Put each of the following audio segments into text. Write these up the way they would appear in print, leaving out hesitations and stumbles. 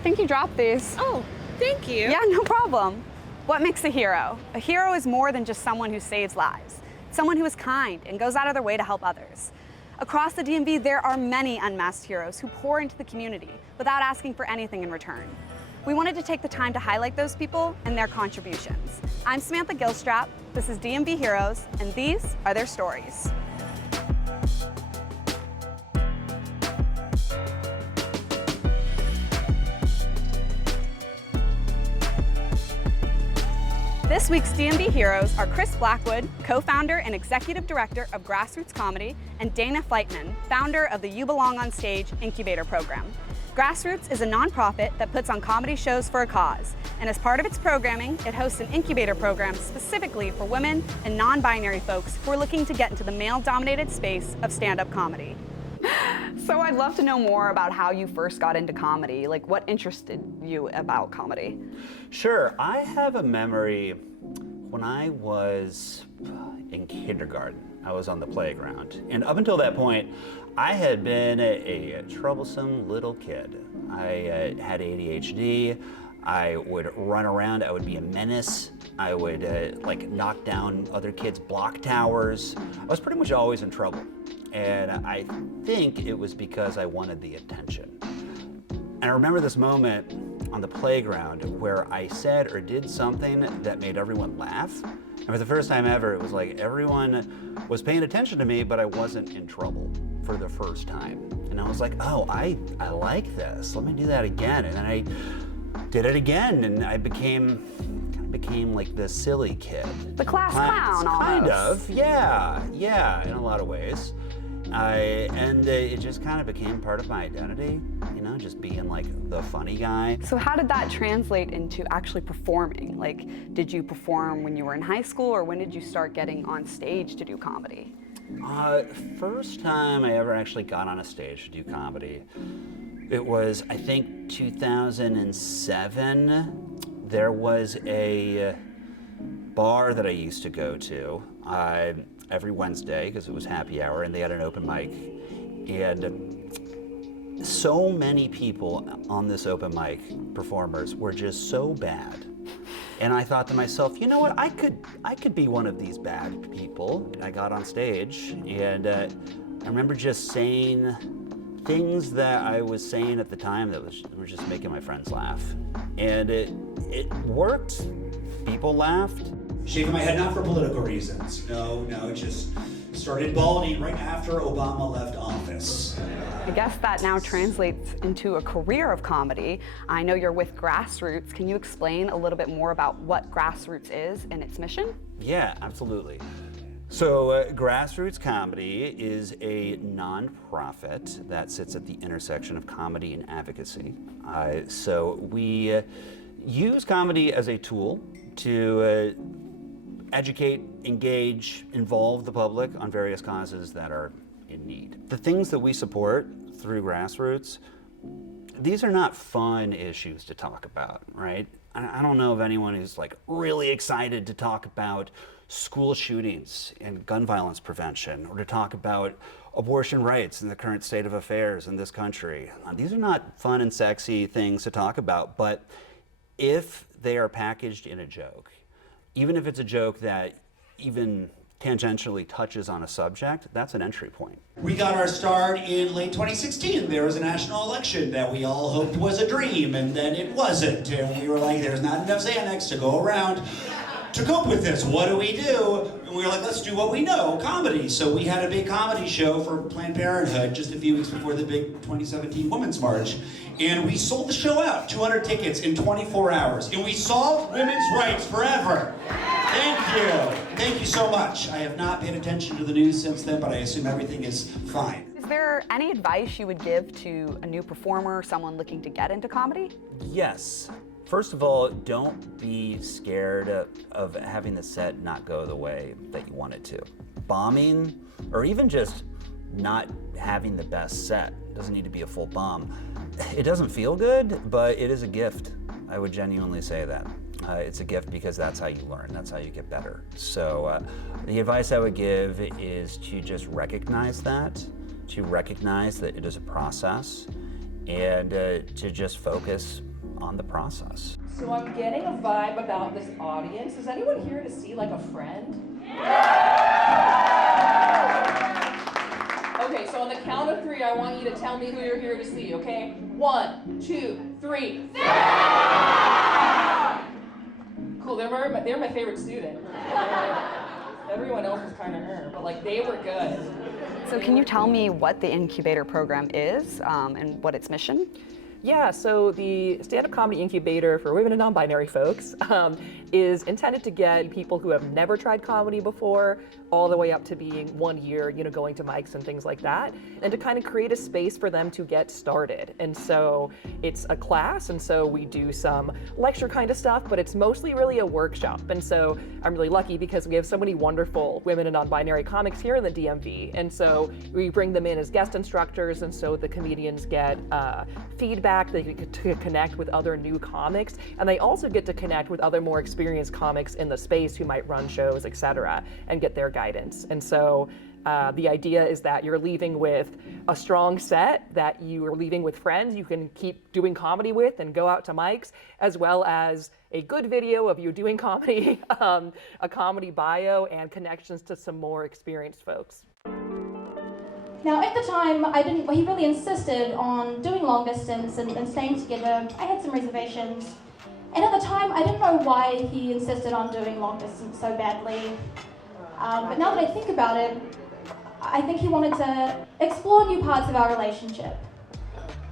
I think you dropped these. Oh, thank you. Yeah, no problem. What makes a hero? A hero is more than just someone who saves lives. It's someone who is kind and goes out of their way to help others. Across the DMV, there are many unmasked heroes who pour into the community without asking for anything in return. We wanted to take the time to highlight those people and their contributions. I'm Samantha Gilstrap, this is DMV Heroes, and these are their stories. This week's DMV Heroes are Chris Blackwood, co-founder and executive director of Grassroots Comedy, and Dana Flightman, founder of the You Belong on Stage incubator program. Grassroots is a nonprofit that puts on comedy shows for a cause, and as part of its programming, it hosts an incubator program specifically for women and non-binary folks who are looking to get into the male-dominated space of stand-up comedy. So I'd love to know more about how you first got into comedy. Like, what interested you about comedy? Sure, I have a memory when I was in kindergarten. I was on the playground, and up until that point, I had been a troublesome little kid. I had ADHD. I would run around. I would be a menace. I would like knock down other kids' block towers. I was pretty much always in trouble. And I think it was because I wanted the attention. And I remember this moment on the playground where I said or did something that made everyone laugh. And for the first time ever, it was like everyone was paying attention to me, but I wasn't in trouble for the first time. And I was like, oh, I like this. Let me do that again. And then I did it again, and I became like the silly kid. The class clown, almost. Kind of, yeah, in a lot of ways. And it just kind of became part of my identity, you know, just being like the funny guy. So how did that translate into actually performing? Like, did you perform when you were in high school, or when did you start getting on stage to do comedy? First time I ever actually got on a stage to do comedy, it was, I think, 2007. There was a bar that I used to go to every Wednesday because it was happy hour, and they had an open mic. And so many people on this open mic, performers, were just so bad. And I thought to myself, you know what, I could be one of these bad people. I got on stage, and I remember just saying things that I was saying at the time that were just making my friends laugh. And it worked. People laughed. Shaving my head, not for political reasons. No, just started balding right after Obama left office. I guess that now translates into a career of comedy. I know you're with Grassroots. Can you explain a little bit more about what Grassroots is and its mission? Yeah, absolutely. So Grassroots Comedy is a nonprofit that sits at the intersection of comedy and advocacy. So we use comedy as a tool to educate, engage, involve the public on various causes that are in need. The things that we support through Grassroots, these are not fun issues to talk about, right? I don't know of anyone who's like really excited to talk about school shootings and gun violence prevention, or to talk about abortion rights and the current state of affairs in this country. These are not fun and sexy things to talk about, but if they are packaged in a joke, even if it's a joke that even tangentially touches on a subject, that's an entry point. We got our start in late 2016. There was a national election that we all hoped was a dream, and then it wasn't. And we were like, there's not enough Xanax to go around to cope with this. What do we do? And we were like, let's do what we know, comedy. So we had a big comedy show for Planned Parenthood just a few weeks before the big 2017 Women's March. And we sold the show out, 200 tickets in 24 hours. And we solved women's rights forever. Thank you. Thank you so much. I have not paid attention to the news since then, but I assume everything is fine. Is there any advice you would give to a new performer, someone looking to get into comedy? Yes. First of all, don't be scared of having the set not go the way that you want it to. Bombing, or even just not having the best set, doesn't need to be a full bomb. It doesn't feel good, but it is a gift. I would genuinely say that. It's a gift because that's how you learn, that's how you get better. So the advice I would give is to just recognize that, to recognize that it is a process, and to just focus on the process. So I'm getting a vibe about this audience. Is anyone here to see like a friend? Okay, so on the count of 3, I want you to tell me who you're here to see, okay? 1, 2, 3. Cool, they're my favorite student. Everyone else was kind of her, but like they were good. So can you tell me what the incubator program is and what its mission? Yeah, so the stand-up comedy incubator for women and non-binary folks is intended to get people who have never tried comedy before all the way up to being 1 year, going to mics and things like that, and to kind of create a space for them to get started. And so it's a class, and so we do some lecture kind of stuff, but it's mostly really a workshop. And so I'm really lucky because we have so many wonderful women and non-binary comics here in the DMV. And so we bring them in as guest instructors, and so the comedians get feedback, they get to connect with other new comics, and they also get to connect with other more experienced comics in the space who might run shows, etc., and get their guidance. And so the idea is that you're leaving with a strong set, that you are leaving with friends you can keep doing comedy with and go out to mics, as well as a good video of you doing comedy, a comedy bio, and connections to some more experienced folks. Now, at the time, he really insisted on doing long distance and staying together. I had some reservations. And at the time, I didn't know why he insisted on doing long distance so badly. But now that I think about it, I think he wanted to explore new parts of our relationship.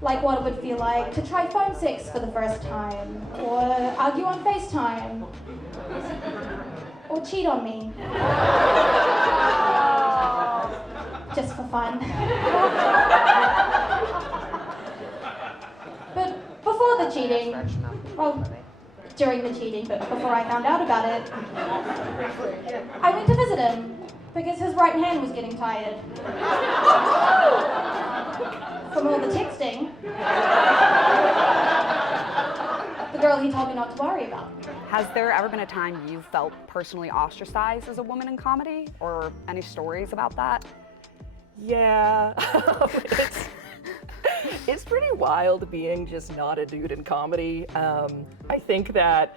Like what it would feel like to try phone sex for the first time, or argue on FaceTime, or cheat on me. Just for fun. But before the cheating, well, during the cheating, but before I found out about it, I went to visit him because his right hand was getting tired. From all the texting. The girl he told me not to worry about. Has there ever been a time you felt personally ostracized as a woman in comedy, or any stories about that? Yeah, it's pretty wild being just not a dude in comedy. I think that,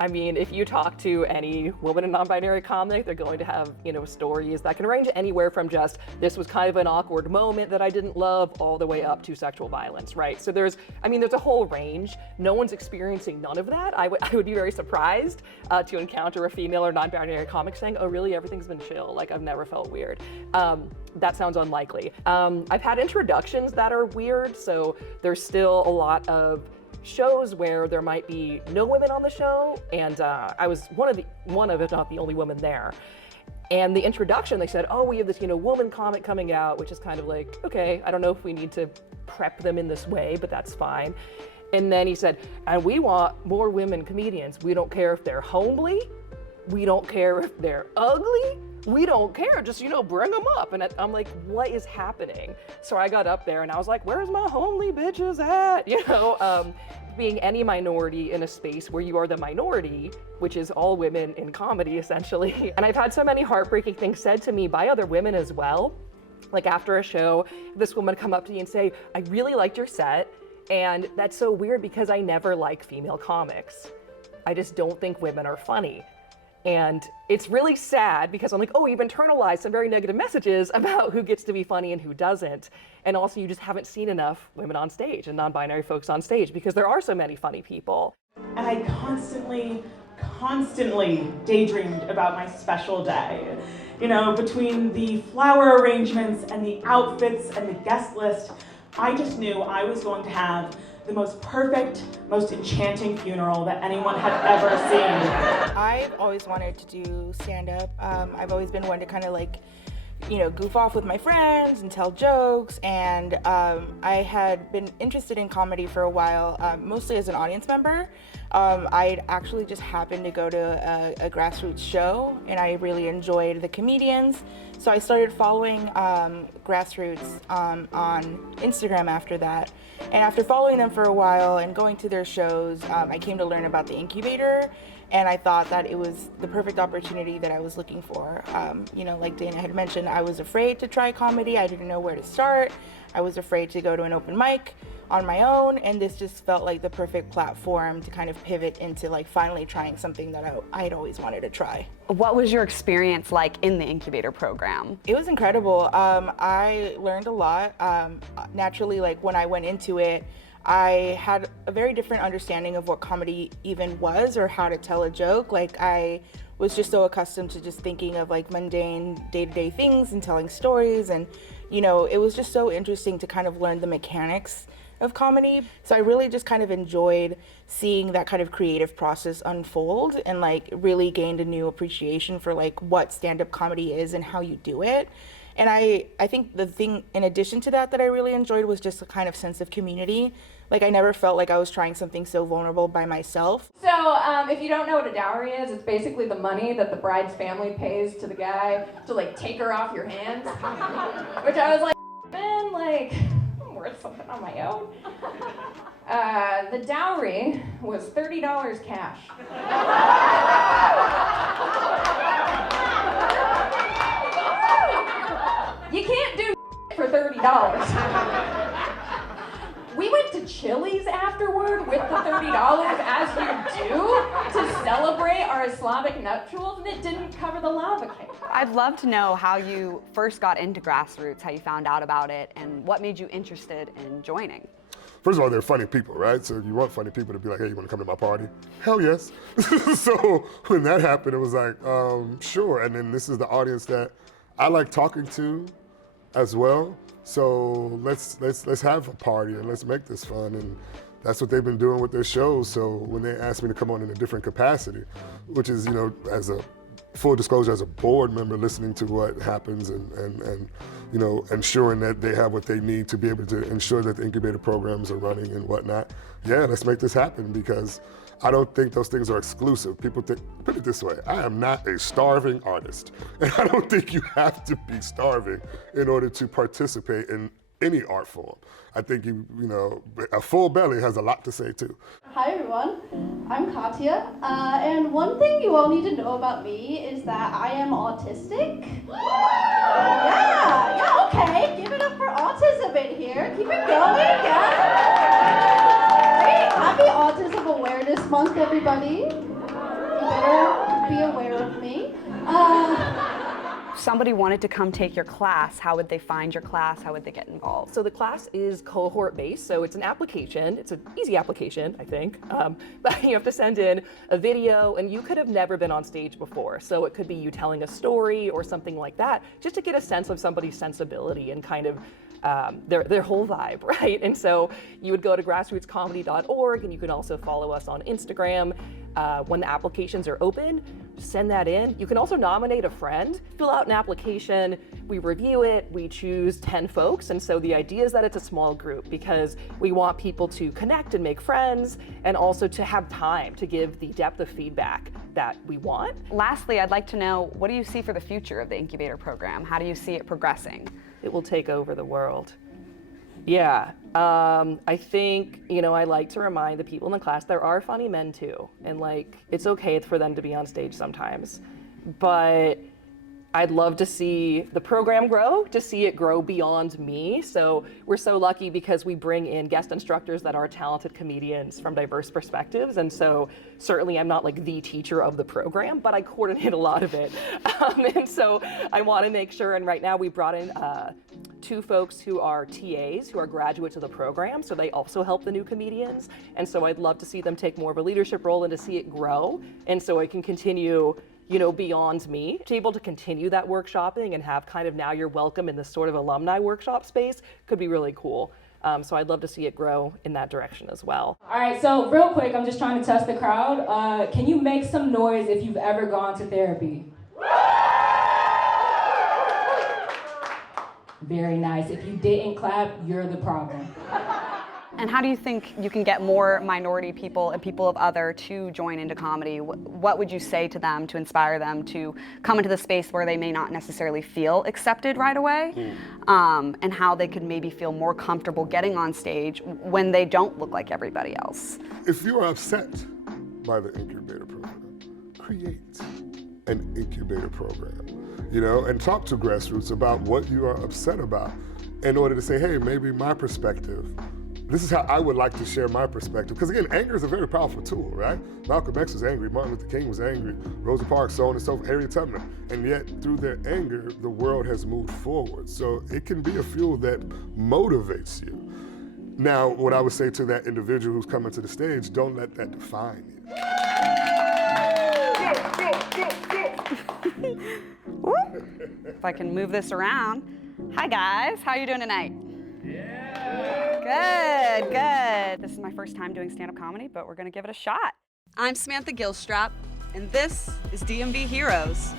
if you talk to any woman and non-binary comic, they're going to have, stories that can range anywhere from just, this was kind of an awkward moment that I didn't love, all the way up to sexual violence, right? So there's a whole range. No one's experiencing none of that. I would be very surprised to encounter a female or non-binary comic saying, oh really, everything's been chill, like I've never felt weird. That sounds unlikely. I've had introductions that are weird, so there's still a lot of shows where there might be no women on the show, and I was one of, if not the only woman there. And the introduction, they said, oh, we have this, woman comic coming out, which is kind of like, okay, I don't know if we need to prep them in this way, but that's fine. And then he said, and we want more women comedians. We don't care if they're homely. We don't care if they're ugly. We don't care, just, bring them up. And I'm like, what is happening? So I got up there and I was like, where's my homely bitches at? Being any minority in a space where you are the minority, which is all women in comedy, essentially. And I've had so many heartbreaking things said to me by other women as well. Like after a show, this woman come up to me and say, I really liked your set. And that's so weird because I never like female comics. I just don't think women are funny. And it's really sad because I'm like, oh, you've internalized some very negative messages about who gets to be funny and who doesn't. And also you just haven't seen enough women on stage and non-binary folks on stage because there are so many funny people. And I constantly daydreamed about my special day. Between the flower arrangements and the outfits and the guest list, I just knew I was going to have the most perfect, most enchanting funeral that anyone had ever seen. I've always wanted to do stand-up. I've always been one to kind of goof off with my friends and tell jokes, and I had been interested in comedy for a while, mostly as an audience member. I'd actually just happened to go to a Grassroots show, and I really enjoyed the comedians. So I started following Grassroots on Instagram after that. And after following them for a while and going to their shows, I came to learn about the incubator, and I thought that it was the perfect opportunity that I was looking for. Like Dana had mentioned, I was afraid to try comedy. I didn't know where to start. I was afraid to go to an open mic. on my own, and this just felt like the perfect platform to kind of pivot into like finally trying something that I had always wanted to try. What was your experience like in the incubator program? It was incredible. I learned a lot. Naturally, like when I went into it, I had a very different understanding of what comedy even was or how to tell a joke. Like I was just so accustomed to just thinking of like mundane day-to-day things and telling stories, and it was just so interesting to kind of learn the mechanics of comedy. So I really just kind of enjoyed seeing that kind of creative process unfold, and like really gained a new appreciation for like what stand-up comedy is and how you do it. And I think the thing in addition to that I really enjoyed was just a kind of sense of community. Like I never felt like I was trying something so vulnerable by myself. So if you don't know what a dowry is, it's basically the money that the bride's family pays to the guy to like take her off your hands. Which I was like, man, like I'm worth something on my own. The dowry was $30 cash. You can't do for $30. We went to Chili's afterward with the $30, as you do, to celebrate our Islamic nuptials, and it didn't cover the lava cake. I'd love to know how you first got into Grassroots, how you found out about it, and what made you interested in joining. First of all, they're funny people, right? So you want funny people to be like, hey, you want to come to my party? Hell yes. So when that happened, it was like, sure. And then this is the audience that I like talking to as well. So let's have a party and let's make this fun. And that's what they've been doing with their shows. So when they asked me to come on in a different capacity, which is, as a full disclosure, as a board member, listening to what happens and ensuring that they have what they need to be able to ensure that the incubator programs are running and whatnot. Yeah, let's make this happen, because I don't think those things are exclusive. People think, put it this way, I am not a starving artist. And I don't think you have to be starving in order to participate in any art form. I think a full belly has a lot to say too. Hi everyone, I'm Katya, and one thing you all need to know about me is that I am autistic. Yeah, okay, give it up for autism in here. Keep it going, yeah. Great, happy Autism Awareness Month, everybody. You better be aware of me. If somebody wanted to come take your class, how would they find your class? How would they get involved? So the class is cohort-based, so it's an application. It's an easy application, I think. But you have to send in a video, and you could have never been on stage before. So it could be you telling a story or something like that, just to get a sense of somebody's sensibility and kind of their whole vibe, right? And so you would go to grassrootscomedy.org, and you can also follow us on Instagram. When the applications are open, send that in. You can also nominate a friend, fill out an application, we review it, we choose 10 folks, and so the idea is that it's a small group because we want people to connect and make friends, and also to have time to give the depth of feedback that we want. Lastly, I'd like to know, what do you see for the future of the incubator program? How do you see it progressing? It will take over the world. Yeah, I think, I like to remind the people in the class there are funny men too, and like, it's okay for them to be on stage sometimes, but I'd love to see the program grow, to see it grow beyond me. So we're so lucky because we bring in guest instructors that are talented comedians from diverse perspectives. And so certainly I'm not like the teacher of the program, but I coordinate a lot of it. And so I want to make sure, and right now we brought in 2 folks who are TAs, who are graduates of the program. So they also help the new comedians. And so I'd love to see them take more of a leadership role and to see it grow. And so I can continue beyond me, to be able to continue that workshopping and have kind of now you're welcome in this sort of alumni workshop space could be really cool. So I'd love to see it grow in that direction as well. All right, so real quick, I'm just trying to test the crowd. Can you make some noise if you've ever gone to therapy? Very nice. If you didn't clap, you're the problem. And how do you think you can get more minority people and people of other to join into comedy? What would you say to them to inspire them to come into the space where they may not necessarily feel accepted right away, and how they could maybe feel more comfortable getting on stage when they don't look like everybody else? If you are upset by the incubator program, create an incubator program, and talk to Grassroots about what you are upset about in order to say, hey, maybe my perspective This is how I would like to share my perspective. Because again, anger is a very powerful tool, right? Malcolm X was angry, Martin Luther King was angry, Rosa Parks, so on and so forth, Harriet Tubman. And yet, through their anger, the world has moved forward. So it can be a fuel that motivates you. Now, what I would say to that individual who's coming to the stage, don't let that define you. If I can move this around. Hi guys, how are you doing tonight? Good, good. This is my first time doing stand-up comedy, but we're gonna give it a shot. I'm Samantha Gilstrap, and this is DMV Heroes.